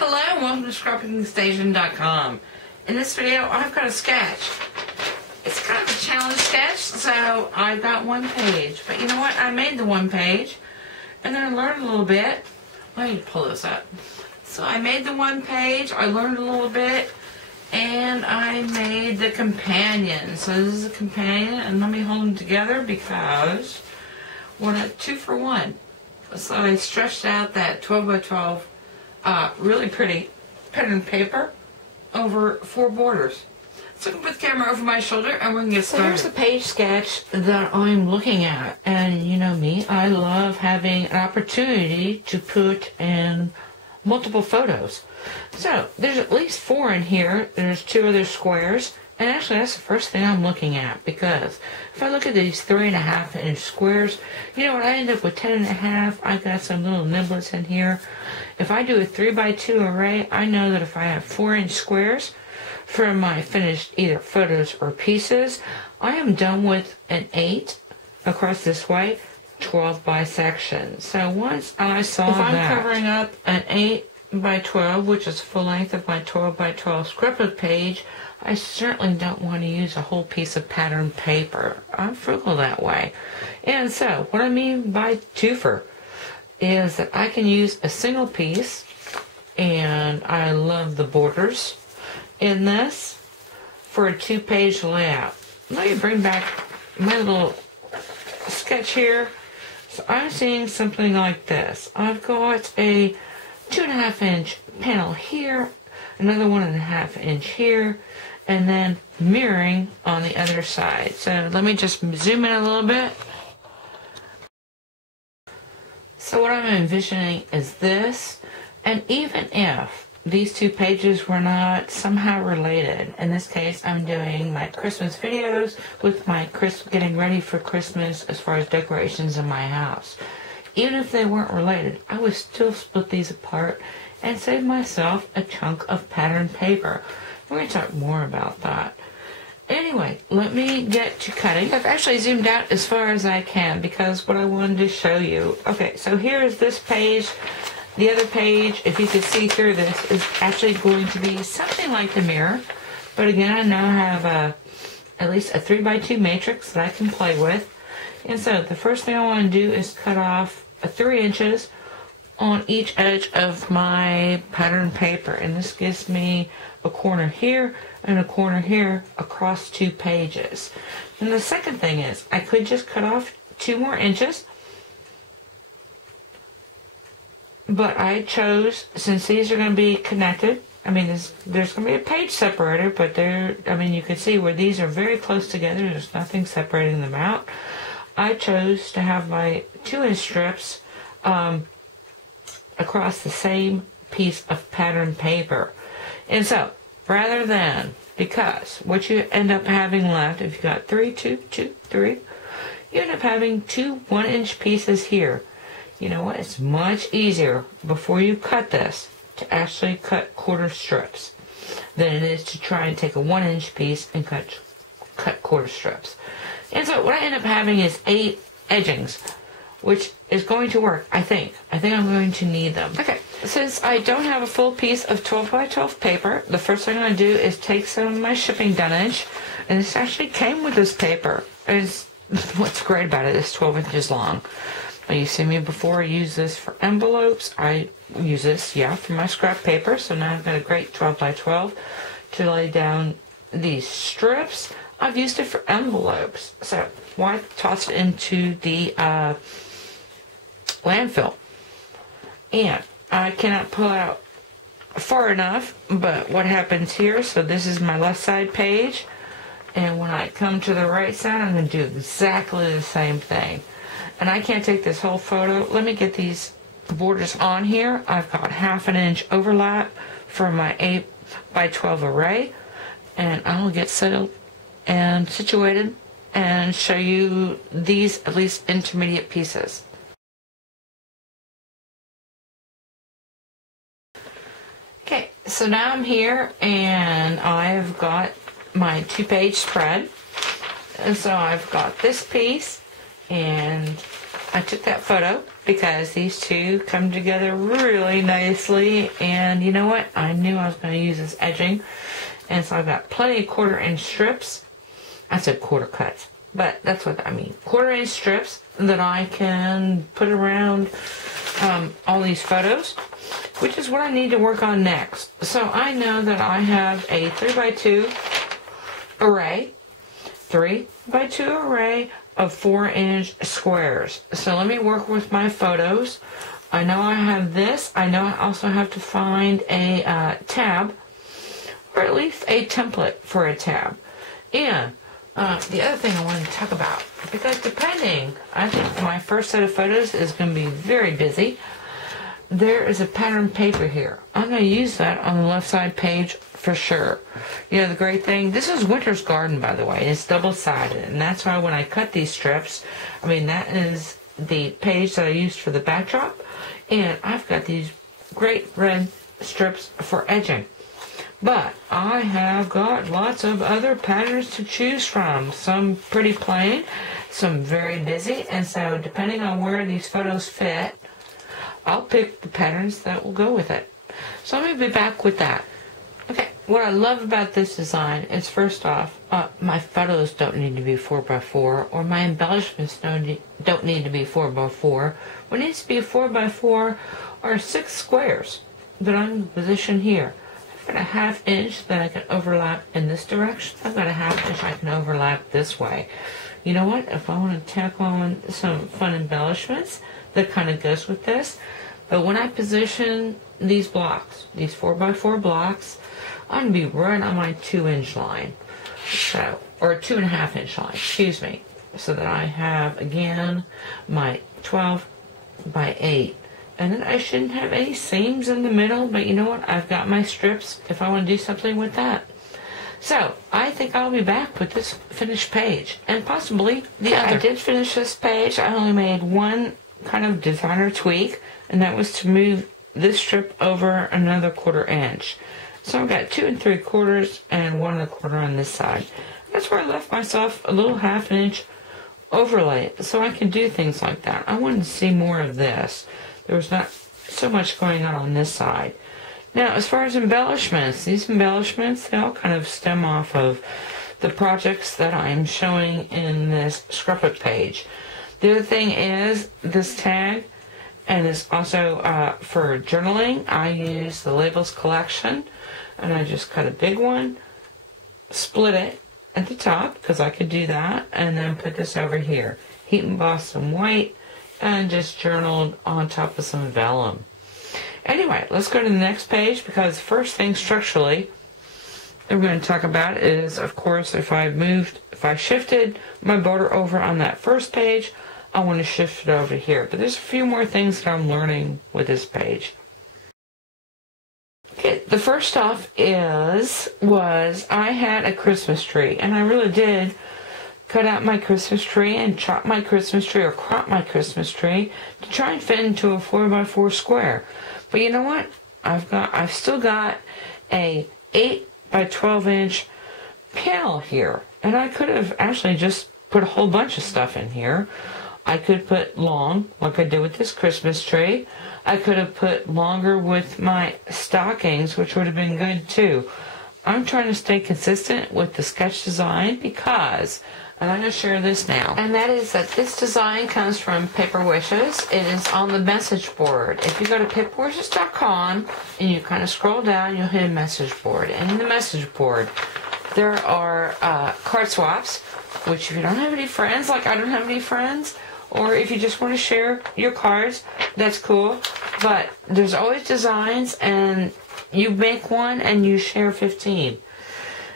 Hello and welcome to scrapbookingstation.com. In this video, I've got a sketch. It's kind of a challenge sketch, so I've got one page. But you know what? I made the one page, and then I learned a little bit. I need to pull this up. So I made the one page, I learned a little bit, and I made the companion. So this is a companion, and let me hold them together because we're at 2 for 1. So I stretched out that 12 by 12 really pretty pattern paper over 4 borders. So I can put the camera over my shoulder and we can get started. So here's the page sketch that I'm looking at. And you know me, I love having an opportunity to put in multiple photos. So there's at least 4 in here. There's 2 other squares. And actually that's the first thing I'm looking at, because if I look at these 3.5 inch squares, you know what, I end up with 10.5. I got some little niblets in here. If I do a 3 by 2 array, I know that if I have 4 inch squares for my finished either photos or pieces, I am done with an 8 across this way, 12 by section. So once I saw that, if I'm covering up an 8 by 12, which is full length of my 12 by 12 scrapbook page, I certainly don't want to use a whole piece of pattern paper. I'm frugal that way. And so, what I mean by twofer is that I can use a single piece, and I love the borders in this, for a 2-page layout. Let me bring back my little sketch here. So I'm seeing something like this. I've got a 2.5 inch panel here, another 1.5 inch here, and then mirroring on the other side. So let me just zoom in a little bit. So what I'm envisioning is this, and even if these 2 pages were not somehow related, in this case I'm doing my Christmas videos with my getting ready for Christmas as far as decorations in my house. Even if they weren't related, I would still split these apart and save myself a chunk of pattern paper. We're going to talk more about that. Anyway, let me get to cutting. I've actually zoomed out as far as I can because what I wanted to show you. Okay, so here is this page. The other page, if you could see through this, is actually going to be something like the mirror. But again, I now have at least a 3 by 2 matrix that I can play with. And so the first thing I want to do is cut off 3 inches on each edge of my pattern paper, and this gives me a corner here and a corner here across 2 pages. And the second thing is I could just cut off 2 more inches, but I chose, since these are going to be connected, I mean there's going to be a page separator, but you can see where these are very close together, there's nothing separating them out. I chose to have my 2-inch strips across the same piece of pattern paper. And so, rather than, because what you end up having left, if you got 3, 2, 2, 3, you end up having 2 1-inch pieces here. You know what? It's much easier before you cut this to actually cut quarter strips than it is to try and take a 1-inch piece and cut quarter strips. And so what I end up having is 8 edgings, which is going to work, I think. I think I'm going to need them. Okay, since I don't have a full piece of 12 by 12 paper, the first thing I'm going to do is take some of my shipping dunnage, and this actually came with this paper. What's great about it is 12 inches long. Now, you've seen me before use this for envelopes. I use this, for my scrap paper, so now I've got a great 12 by 12 to lay down these strips. I've used it for envelopes, so why toss it into the landfill? And I cannot pull out far enough, but what happens here, so this is my left side page, and when I come to the right side, I'm going to do exactly the same thing. And I can't take this whole photo. Let me get these borders on here. I've got 1/2 inch overlap for my 8 by 12 array, and I'll get settled and situated and show you these at least intermediate pieces. Okay, so now I'm here and I've got my 2-page spread, and so I've got this piece, and I took that photo because these two come together really nicely, and you know what? I knew I was going to use this edging, and so I've got plenty of 1/4-inch strips. I said quarter cuts, but that's what I mean. 1/4-inch strips that I can put around all these photos, which is what I need to work on next. So I know that I have a 3x2 array, 3x2 array of 4-inch squares. So let me work with my photos. I know I have this. I know I also have to find a tab, or at least a template for a tab. And the other thing I wanted to talk about, because I think my first set of photos is going to be very busy. There is a pattern paper here. I'm going to use that on the left side page for sure. You know, the great thing, this is Winter's Garden, by the way. It's double-sided, and that's why when I cut these strips, I mean, that is the page that I used for the backdrop, and I've got these great red strips for edging. But I have got lots of other patterns to choose from. Some pretty plain, some very busy, and so depending on where these photos fit, I'll pick the patterns that will go with it. So let me be back with that. Okay, what I love about this design is, first off, my photos don't need to be 4x4, or my embellishments don't need to be 4x4. What needs to be 4x4 are 6 squares that I'm positioned here. I've got a 1/2 inch that I can overlap in this direction. I've got a 1/2 inch I can overlap this way. You know what? If I want to tack on some fun embellishments, that kind of goes with this. But when I position these blocks, these 4x4 blocks, I'm going to be right on my 2-inch line. So, or 2.5 inch line, excuse me. So that I have, again, my 12x8. And then I shouldn't have any seams in the middle, but you know what? I've got my strips if I want to do something with that. So, I think I'll be back with this finished page. And possibly the other. I did finish this page. I only made one kind of designer tweak, and that was to move this strip over another 1/4 inch. So I've got 2 3/4 and 1 1/4 on this side. That's where I left myself a little 1/2 inch overlay, so I can do things like that. I wanted to see more of this. There was not so much going on this side. Now, as far as embellishments, these embellishments, they all kind of stem off of the projects that I'm showing in this scrapbook page. The other thing is this tag, and it's also for journaling. I use the Labels collection, and I just cut a big one, split it at the top, because I could do that, and then put this over here. Heat embossed some white, and just journaled on top of some vellum. Anyway, let's go to the next page, because the first thing structurally that we're going to talk about is, of course, if I shifted my border over on that first page, I want to shift it over here. But there's a few more things that I'm learning with this page. Okay, the first off was I had a Christmas tree, and I really did cut out my Christmas tree and chop my Christmas tree, or crop my Christmas tree, to try and fit into a 4x4 square. But you know what? I've still got a 8x12 inch panel here, and I could have actually just put a whole bunch of stuff in here. I could put long, like I did with this Christmas tree. I could have put longer with my stockings, which would have been good too. I'm trying to stay consistent with the sketch design because, and I'm going to share this now, and that is that this design comes from Paper Wishes. It is on the message board. If you go to paperwishes.com and you kind of scroll down, you'll hit a message board. And in the message board, there are card swaps, which if you don't have any friends, like I don't have any friends, or if you just want to share your cards, that's cool. But there's always designs, and you make one and you share 15.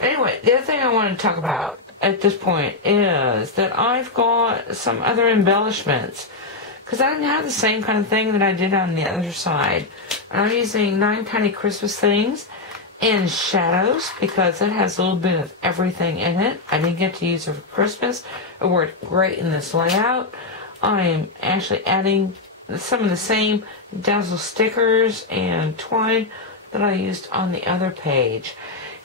Anyway, the other thing I want to talk about at this point is that I've got some other embellishments, because I didn't have the same kind of thing that I did on the other side. And I'm using 9 Tiny Christmas Things in shadows, because it has a little bit of everything in it. I didn't get to use it for Christmas. It worked great in this layout. I am actually adding some of the same dazzle stickers and twine that I used on the other page.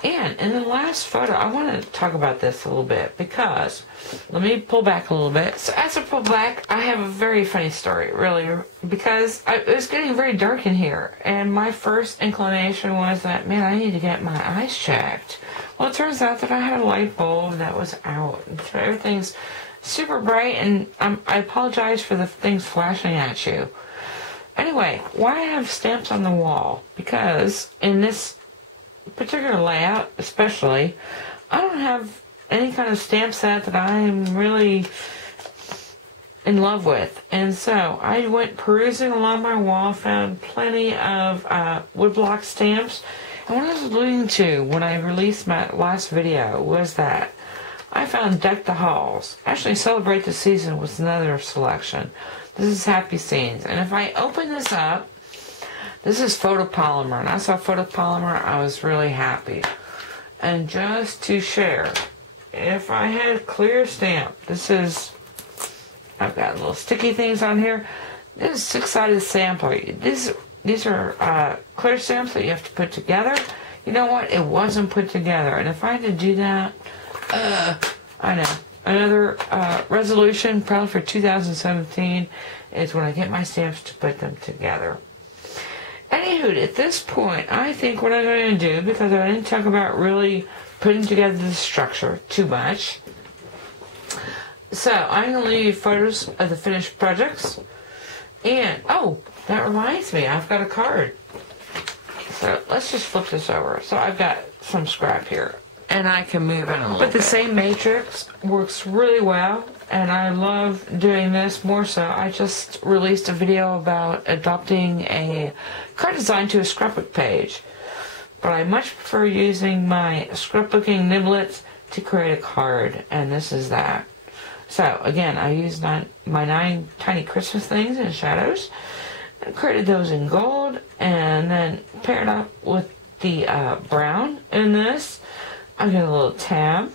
And in the last photo, I want to talk about this a little bit because, let me pull back a little bit. So as I pull back, I have a very funny story, really, because it was getting very dark in here. And my first inclination was that, man, I need to get my eyes checked. Well, it turns out that I had a light bulb that was out. So everything's super bright, and I apologize for the things flashing at you. Anyway, why I have stamps on the wall? Because in this particular layout, especially, I don't have any kind of stamp set that I'm really in love with. And so I went perusing along my wall, found plenty of woodblock stamps. And what I was alluding to when I released my last video was that I found Deck the Halls. Actually, Celebrate the Season was another selection. This is Happy Scenes. And if I open this up, this is photopolymer. And I saw photopolymer, I was really happy. And just to share, if I had clear stamp, this is, I've got little sticky things on here. This is six-sided sampler. These are clear stamps that you have to put together. You know what? It wasn't put together. And if I had to do that, I know. Another resolution, probably for 2017, is when I get my stamps to put them together. Anywho, at this point, I think what I'm going to do, because I didn't talk about really putting together the structure too much, so I'm going to leave you photos of the finished projects. And, oh, that reminds me, I've got a card. So let's just flip this over. So I've got some scrap here, and I can move it a little bit. But the same matrix works really well, and I love doing this more so. I just released a video about adopting a card design to a scrapbook page, but I much prefer using my scrapbooking niblets to create a card, and this is that. So again, I used my 9 tiny Christmas things in shadows, and created those in gold, and then paired up with the brown in this. I got a little tab,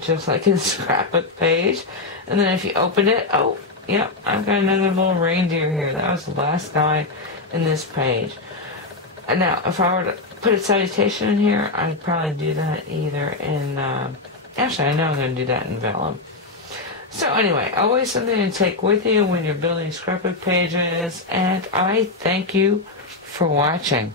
just like in the scrapbook page. And then if you open it, oh, yeah, I've got another little reindeer here. That was the last guy in this page. And now, if I were to put a salutation in here, I'd probably do that either in, actually, I know I'm going to do that in vellum. So anyway, always something to take with you when you're building scrapbook pages. And I thank you for watching.